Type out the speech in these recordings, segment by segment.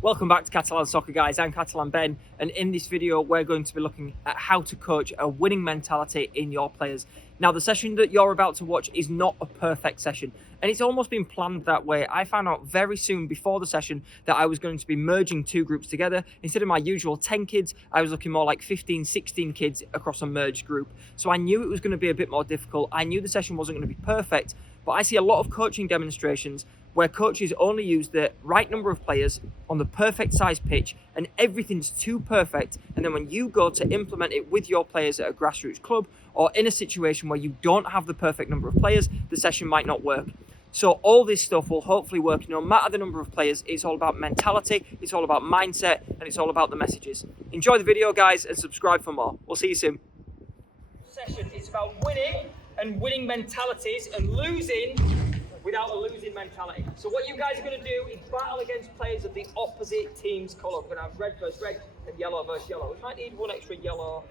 Welcome back to Catalan Soccer, guys. I'm Catalan Ben, and in this video we're going to be looking at how to coach a winning mentality in your players. Now, the session that you're about to watch is not a perfect session, and it's almost been planned that way. I found out very soon before the session that I was going to be merging two groups together. Instead of my usual 10 kids, I was looking more like 15, 16 kids across a merged group. So I knew it was going to be a bit more difficult. I knew the session wasn't going to be perfect, but I see a lot of coaching demonstrations where coaches only use the right number of players on the perfect size pitch and everything's too perfect, and then when you go to implement it with your players at a grassroots club or in a situation where you don't have the perfect number of players, the session might not work. So all this stuff will hopefully work no matter the number of players. It's all about mentality, it's all about mindset, and it's all about the messages. Enjoy the video, guys, and subscribe for more. We'll see you soon. Session is about winning and winning mentalities and losing without a losing mentality. So what you guys are going to do is battle against players of the opposite team's colour. We're going to have red versus red and yellow versus yellow. We might need one extra yellow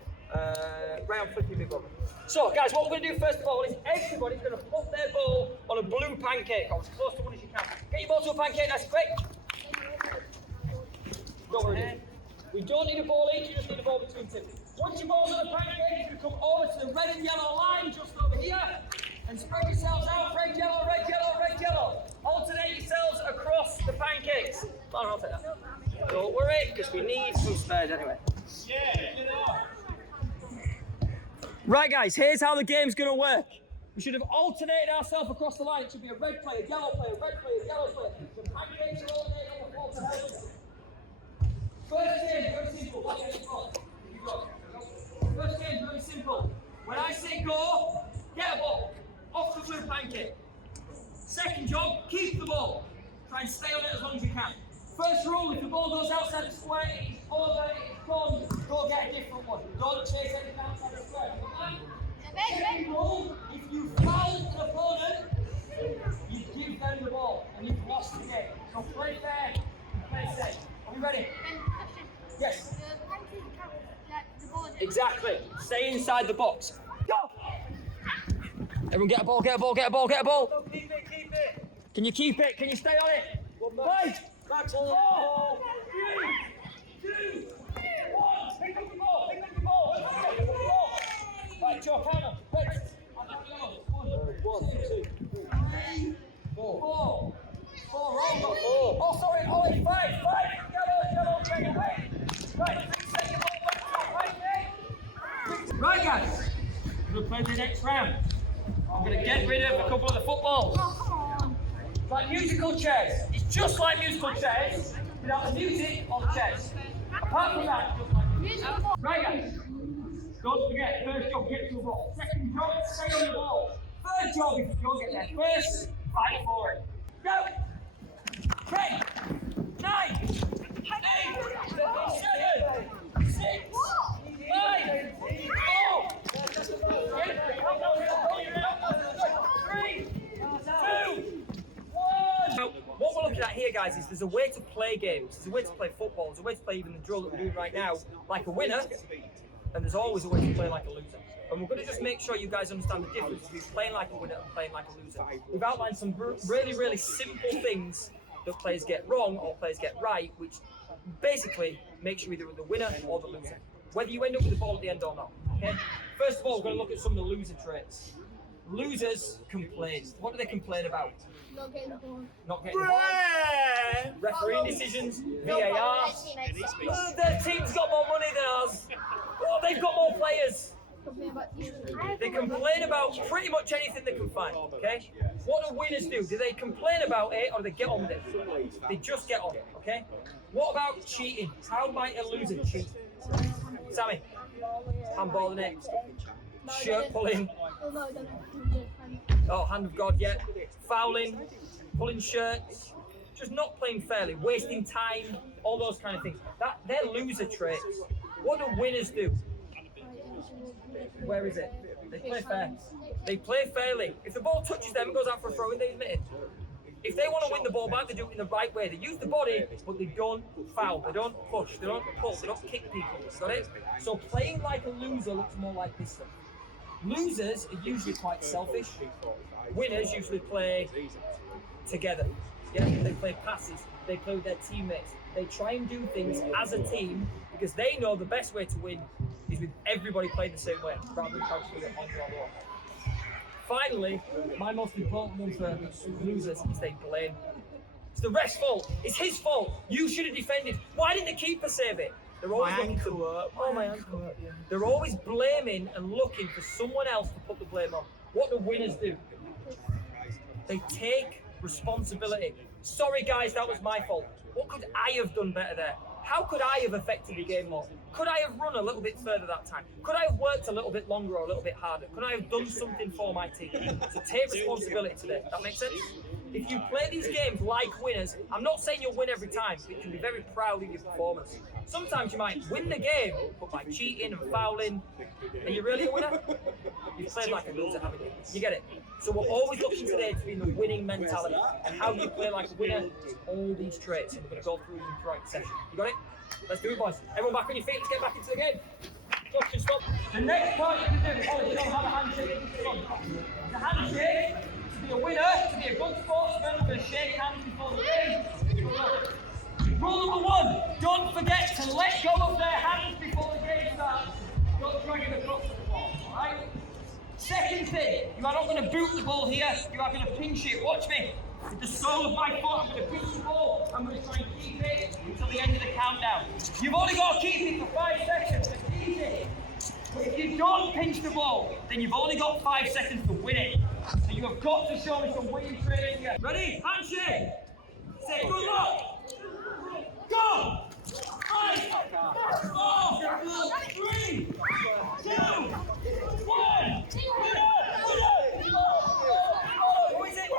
round flippy big one. So guys, what we're going to do first of all is everybody's going to put their ball on a blue pancake, or as close to one as you can. Get your ball to a pancake, nice and quick. Don't worry. We don't need a ball each, you just need a ball between two. Once your ball's on a pancake, you're going to come over to the red and yellow line just over here. And spread yourselves out, red, yellow, red, yellow, red, yellow. Alternate yourselves across the pancakes. I'll take that. Don't worry, because we need some spares anyway. Right, guys, here's how the game's going to work. We should have alternated ourselves across the line. It should be a red player, yellow player, red player, yellow player. The pancakes are alternated on the floor to help us. First game, very simple. Watch it. First game, very simple. When I say go, get a ball. Off the blue pancake. Second job, keep the ball. Try and stay on it as long as you can. First rule, if the ball goes outside the square, it's over, it's gone, go get a different one. Don't chase anything outside the square. Second rule, if you foul an opponent, you give them the ball and you've lost the game. So play fair and play safe. Are we ready? Yes. Exactly. Stay inside the box. Go! Everyone get a ball, get a ball, get a ball, get a ball. No, keep it. Can you keep it? Can you stay on it? 5, 4, 3, 2, 1. Pick up the ball, pick up the ball. Right, Joe, final. Wait. 1, 2, 3, 4. 4, roll. Oh, sorry. Oh, it's 5. Yellow. Right, take the ball back. Right, guys. We're going to play the next round. I'm going to get rid of a couple of the footballs. Oh, come on. Like musical chairs. It's just like musical chairs without the music or the chairs. Apart from that, just like musical. Right, guys. Don't forget, first job, get to the ball. Second job, stay on the ball. Third job, if you don't get there first, fight for it. Go! 10, 9, 8, 7, 6, 5, 4, 3, 2, 1. What we're looking at here, guys, is there's a way to play games. There's a way to play football. There's a way to play even the drill that we're doing right now like a winner, and there's always a way to play like a loser. And we're going to just make sure you guys understand the difference between playing like a winner and playing like a loser. We've outlined some really, really simple things that players get wrong or players get right, which basically makes you either the winner or the loser, whether you end up with the ball at the end or not. Okay? First of all, we're going to look at some of the loser traits. Losers complain. What do they complain about? Not getting the ball. Not getting the ball. Refereeing decisions, VAR. Their team's got more money than us. Oh, they've got more players. They complain about pretty much anything they can find, okay? What do winners do? Do they complain about it or do they get on with it? They just get on it, okay? What about cheating? How might a loser cheat? Sammy, handballing it, shirt pulling, oh, hand of God, yeah, fouling, pulling shirts, just not playing fairly, wasting time, all those kind of things. They're loser traits. What do winners do? Where is it? They play fair. They play fairly. If the ball touches them and goes out for a throw in, they admit it. If they want to win the ball back, they do it in the right way. They use the body, but they don't foul. They don't push. They don't pull. They don't kick people. Got it? So playing like a loser looks more like this stuff. Losers are usually quite selfish. Winners usually play together. Yeah, they play passes, they play with their teammates. They try and do things as a team because they know the best way to win is with everybody playing the same way, rather than trying to do it on your own. Finally, my most important one for losers is they blame. It's the ref's fault. It's his fault. You should have defended. Why didn't the keeper save it? They're always my ankle. Yeah. They're always blaming and looking for someone else to put the blame on. What do winners do? They take responsibility. Sorry guys, that was my fault. What could I have done better there? How could I have affected the game more? Could I have run a little bit further that time? Could I have worked a little bit longer or a little bit harder? Could I have done something for my team? So take responsibility today. That makes sense? If you play these games like winners, I'm not saying you'll win every time, but you can be very proud of your performance. Sometimes you might win the game, but by cheating and fouling, are you really a winner? You've played like a loser, haven't you? You get it? So we're always looking today to be in the winning mentality. And how you play like a winner is all these traits. And we're going to go through them throughout the session. You got it? Let's do it, boys. Everyone back on your feet. Let's get back into the game. Stop. The next part you can do, you don't have a handshake. The handshake, to be a winner, to be a good sportsman, we're going to shake hands before the game. Rule number one, don't forget to let go of their hands before the game starts. Don't drag it across the ball, alright? Second thing, you are not going to boot the ball here, you are going to pinch it. Watch me. With the sole of my foot, I'm going to pinch the ball, I'm going to try and keep it until the end of the countdown. You've only got to keep it for 5 seconds, it's easy. But if you don't pinch the ball, then you've only got 5 seconds to win it. So you have got to show me some winning training here. Ready? Handshake! Say good luck! Go! 5, 4, 3, 2, 1! Who is it?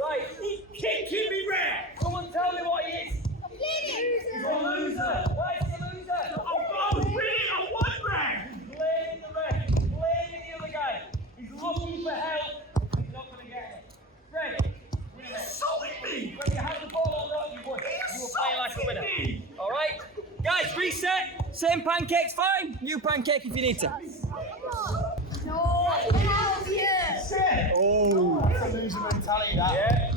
Right, keep me red! Someone tell me what he is! He's a loser! Why is he a loser? I'm winning, I won red! He's blaming the ref, he's blaming the other guy. He's looking for help, he's not going to get it. Red, he's insulting me! Whether you had the ball or not, you won. You were playing like a winner. Alright? Guys, reset! Same pancake's fine. New pancake if you need to. No, hell yeah! Oh, that's a loser mentality, that. Yeah.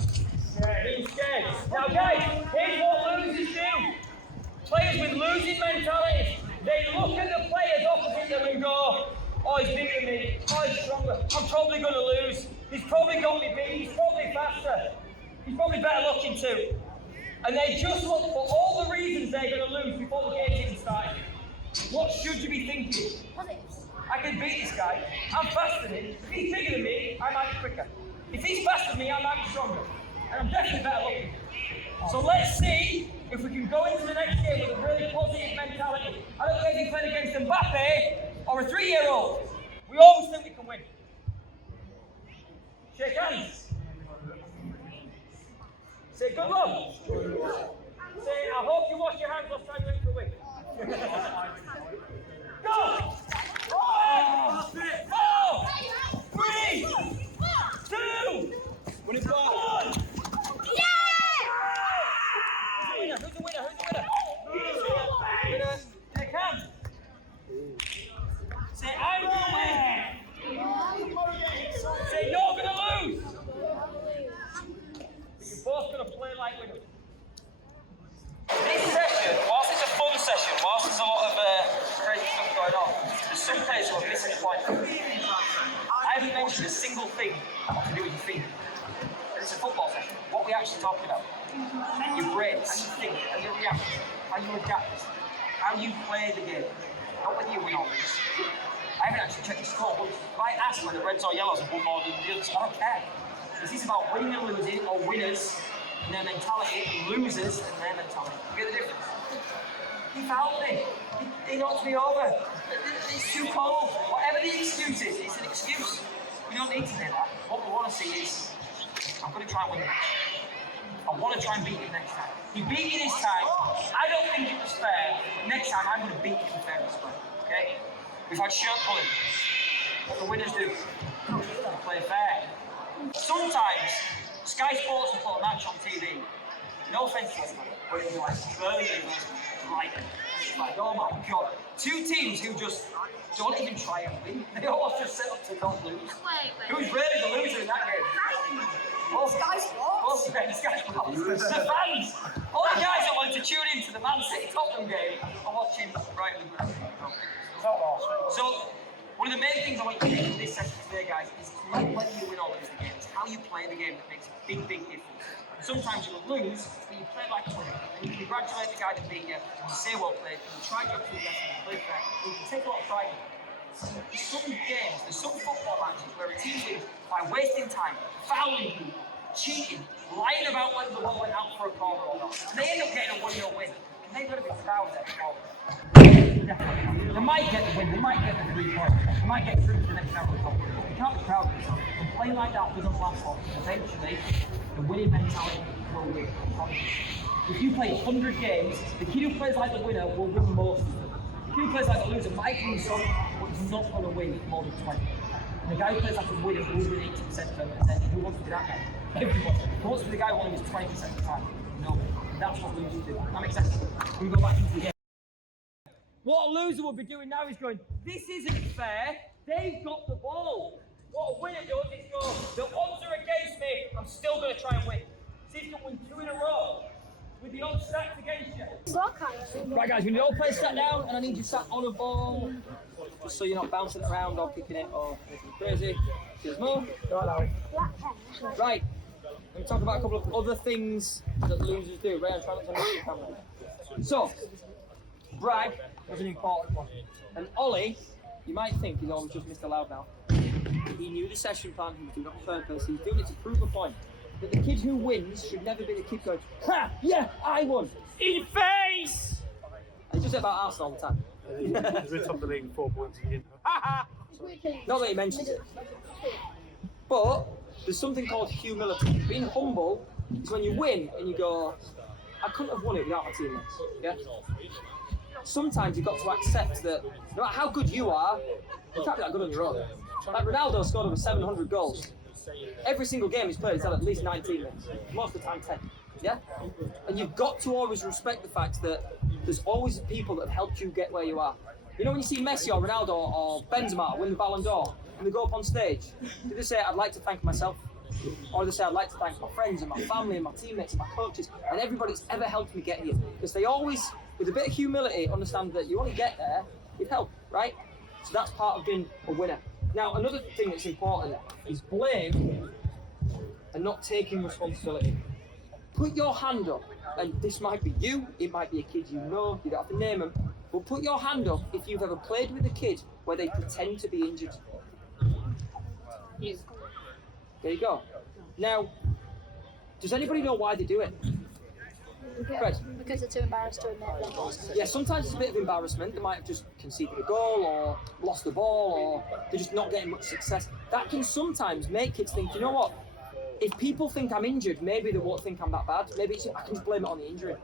Being scared. Now, guys, here's what losers do. Players with losing mentalities, they look at the players opposite them and go, oh, he's bigger than me. Oh, he's stronger. I'm probably going to lose. He's probably got me beat. He's probably faster. He's probably better looking too. And they just look for all the reasons they're going to lose before the game's even started. What should you be thinking? I can beat this guy. I'm faster than him. If he's bigger than me, I might be quicker. If he's faster than me, I might be stronger. And I'm definitely better looking. So let's see if we can go into the next game with a really positive mentality. I don't care if you played against Mbappe or a 3-year-old. We always think we can win. Shake hands. Say good luck. Say, I hope you wash your hands last time you went for a week. Go! 5, 4, 3, 2, 1. Yeah! Who's the winner? Winner. Shake hands. Say, I'm going to win. Say, you're going to lose. But you're both going to play like winners. This session, whilst it's a fun session, whilst there's a lot of crazy stuff going on, there's some players who are missing the point. I haven't mentioned a single thing to do with your feet. It's a football session. What we're actually talking about. Your brain, how you think, how you react, how you adapt, how you play the game. Not whether you win or lose. I haven't actually checked the score. If I ask whether Reds or Yellows have won more than the others, I don't care. This is about winning and losing, or winners and their mentality, and losers and their mentality. You get the difference? He fouled me. He knocked me over. It's too cold. Whatever the excuse is, it's an excuse. We don't need to say that. What we want to see is, I'm going to try and win the match. I want to try and beat him next time. He beat me this time. I don't think it was fair. Next time, I'm going to beat him fair as well. Okay? We've had shirt pulling. What the winners do? Play fair. Sometimes, Sky Sports will put a match on TV. No offence to anybody. where it's like Burnley versus Brighton. It's like, oh my god. Two teams who just don't even try and win. They all just set up to not lose. Who's really the loser in that game? Sky Sports. The fans! All the guys that wanted to tune into the Man City Tottenham game are watching Brighton. So, one of the main things I want you to do in this session today, guys, is not letting you win or lose the game. It's how you play the game that makes a big, big difference. Sometimes you will lose, but you play like a winner. And you congratulate the guy that beat you, and you say well played, and you try to get to the best and you play fair. You can take a lot of pride in it. There's some games, there's some football matches where a team wins by wasting time, fouling people, cheating, lying about whether the ball went out for a corner or not. And they end up getting a 1-0 win. And they've got to be proud of that. They might get the win, they might get the 3 points, they might get through to the next round of the cup. You can't be proud of yourself. And playing like that doesn't last long. Eventually, the winning mentality will win. If you play 100 games, the kid who plays like the winner will win most of them. The kid who plays like the loser might win some, but he's not going to win more than 20. And the guy who plays like a winner will win 80% of them, and then who wants to be that guy? Everyone. Who wants to be the guy who only wins 20% of the time? No. That's what losers do. That makes sense. We go back into the game. What a loser will be doing now is going, this isn't fair. They've got the ball. What a winner does is go, the odds are against me. I'm still going to try and win. See if you can win 2 in a row with the odds stacked against you. Right, guys, we need all players sat down, and I need you sat on a ball, just so you're not bouncing it around or kicking it or anything crazy. There's more. Right. Let me talk about a couple of other things that losers do. Ray, I'm trying not to move the camera. So, brag was an important one. And Ollie, you might think he's always just Mr. Loud now. He knew the session plan, he was doing it on purpose, he was doing it to prove a point. That the kid who wins should never be the kid going, ha, yeah, I won, in your face! And he does it about Arsenal all the time. We're top of the league, 4 points again. Not that he mentions it. But there's something called humility. Being humble is when you win and you go, I couldn't have won it without my teammates. Yeah? Sometimes you've got to accept that no matter how good you are, you can't be that good on your own. Like Ronaldo scored over 700 goals. Every single game he's played, he's had at least 9 teammates. Most of the time 10. Yeah? And you've got to always respect the fact that there's always people that have helped you get where you are. You know when you see Messi or Ronaldo or Benzema win the Ballon d'Or and they go up on stage, do they say, I'd like to thank myself? Or they say, I'd like to thank my friends and my family and my teammates and my coaches and everybody that's ever helped me get here. Because they always, with a bit of humility, understand that you only get there with help, right? So that's part of being a winner. Now, another thing that's important is blame and not taking responsibility. Put your hand up, and this might be you, it might be a kid you know, you don't have to name them, but put your hand up if you've ever played with a kid where they pretend to be injured. There you go. Now, does anybody know why they do it? Fred? Because they're too embarrassed to admit that. Yeah, sometimes it's a bit of embarrassment. They might have just conceded a goal or lost the ball or they're just not getting much success. That can sometimes make kids think, you know what? If people think I'm injured, maybe they won't think I'm that bad. Maybe I can just blame it on the injury.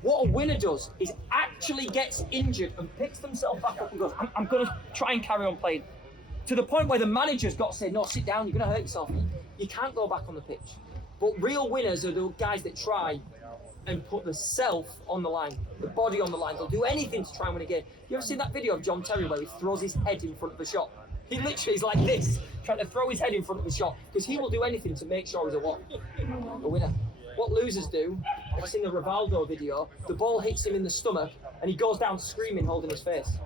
What a winner does is actually gets injured and picks themselves back up and goes, I'm going to try and carry on playing. To the point where the manager's got to say, no, sit down, you're going to hurt yourself. You can't go back on the pitch. But real winners are the guys that try and put the self on the line, the body on the line. They'll do anything to try and win a game. You ever seen that video of John Terry where he throws his head in front of the shot? He literally is like this, trying to throw his head in front of the shot, because he will do anything to make sure he's a what? A winner. What losers do, I've seen the Rivaldo video, the ball hits him in the stomach and he goes down screaming, holding his face.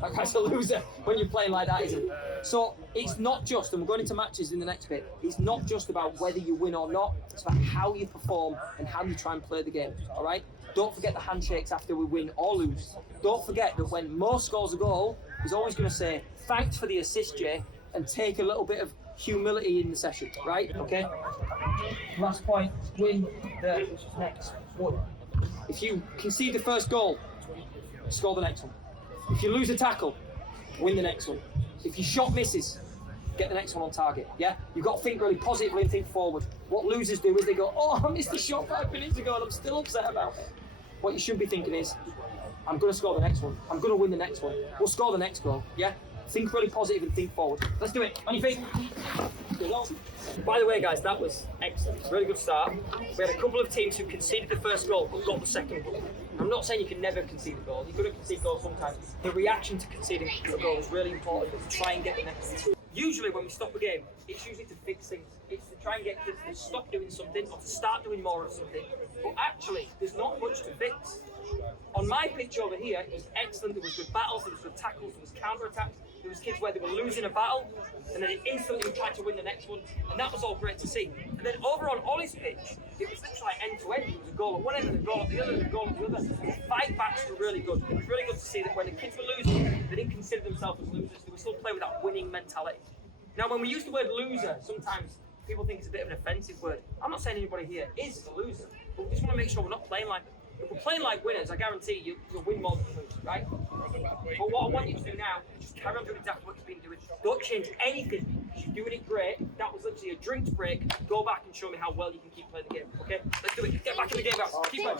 That guy's a loser when you're playing like that, isn't it? So it's not just, and we're going into matches in the next bit, it's not just about whether you win or not, it's about how you perform and how you try and play the game, all right? Don't forget the handshakes after we win or lose. Don't forget that when Mo scores a goal, he's always going to say, thanks for the assist, Jay, and take a little bit of humility in the session, right? Okay? Last point, win the next one. If you concede the first goal, score the next one. If you lose a tackle, win the next one. If your shot misses, get the next one on target, yeah? You've got to think really positively and think forward. What losers do is they go, oh, I missed the shot 5 minutes ago and I'm still upset about it. What you should be thinking is, I'm going to score the next one. I'm going to win the next one. We'll score the next goal, yeah? Think really positive and think forward. Let's do it. On your feet. Good. By the way, guys, that was excellent. Really good start. We had a couple of teams who conceded the first goal but got the second goal. I'm not saying you can never concede a goal. You're going to concede goals sometimes. The reaction to conceding a goal is really important to try and get the next one. Usually when we stop a game, it's usually to fix things. It's to try and get kids to stop doing something or to start doing more of something. But actually, there's not much to fix. On my pitch over here, it was excellent. There was good battles, there was good tackles, there was counter-attacks. There was kids where they were losing a battle and then instantly tried to win the next one. And that was all great to see. And then over on Ollie's pitch, it was literally end-to-end. There was a goal at one end and a goal at the other and a goal at the other. The fight backs were really good. It was really good to see that when the kids were losing, they didn't consider themselves as losers. They were still playing with that winning mentality. Now, when we use the word loser, sometimes people think it's a bit of an offensive word. I'm not saying anybody here is a loser, but we just want to make sure we're not playing like. If we're playing like winners, I guarantee you'll win more than lose, right? But what I want you to do now is just carry on doing exactly what you've been doing. Don't change anything. You're doing it great. That was literally a drinks break. Go back and show me how well you can keep playing the game, okay? Let's do it. Get back in the game, guys. Keep playing.